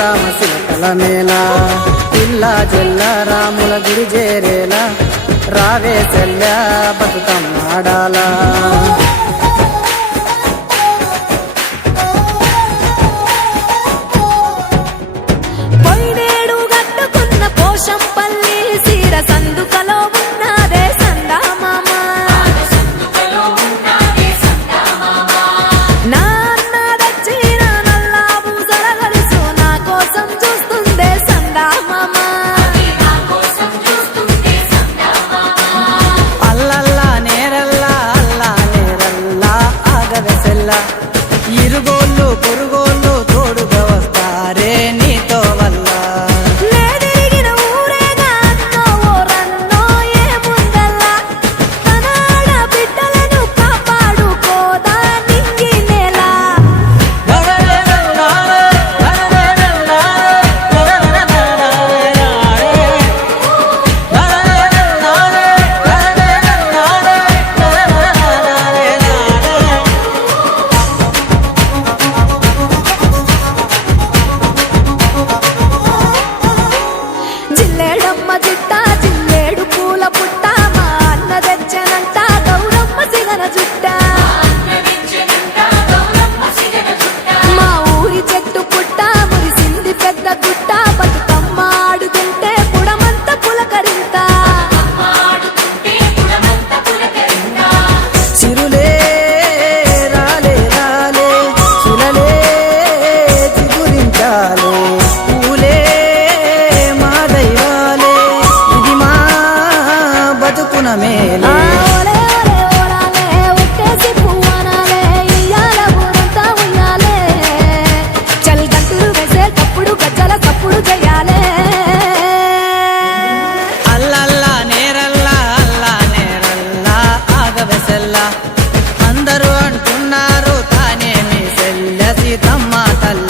రామ శిలకల నేల పిల్ల జల్ల రాముల గుడి చేరేలా రావే చెల్ల బతుకమ్మాడాలా సందుకలో ఉన్నదే సందామామ నాన్న దచ్చిన నల్లా పూసల గలుసు నా కోసం చూస్తుందే సందామామ అల్లల్లా నేరల్లా అల్లా నేరల్లా ఆగవే సెల్ల ఇరుగోళ్ళు పొరుగోళ్ళు తోడుగా వస్తారే నీతో వల్ల జిల్లేడు పూల పుట్ట మా అన్న తెచ్చనంట గౌరమ్మ సిగన జుట్ట మా ఊరి చెట్టు పుట్ట మురిసింది పెద్ద గుట్ట బతుకమ్మ ఆడుతుంటే పుడమంత పులకరింత చిరులే రాలే రాలే చిలలే చిగురించాలే పూలే మా దైవాలే ఇది మా బతుకున మేలే అల్లల్లా నేరల్లా అల్లా నేరల్లా ఆగవే సెల్ల అందరూ అంటున్నారు తానే మీ సెల్ల సీతమ్మ తల్ల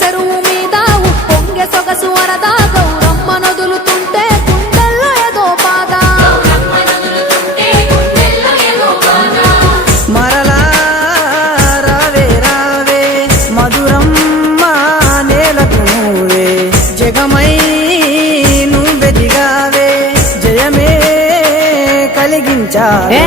చెరువు మీద ఉప్పొంగె సొగసు వరదా గౌరమ్మ నదులుతుంటే గుండెల్లో ఏదో బాధ మరలా రావే రావే మధురమ్మ నేలకు నువ్వే జగమై నువ్వెదిగావే జయమే కలిగించావే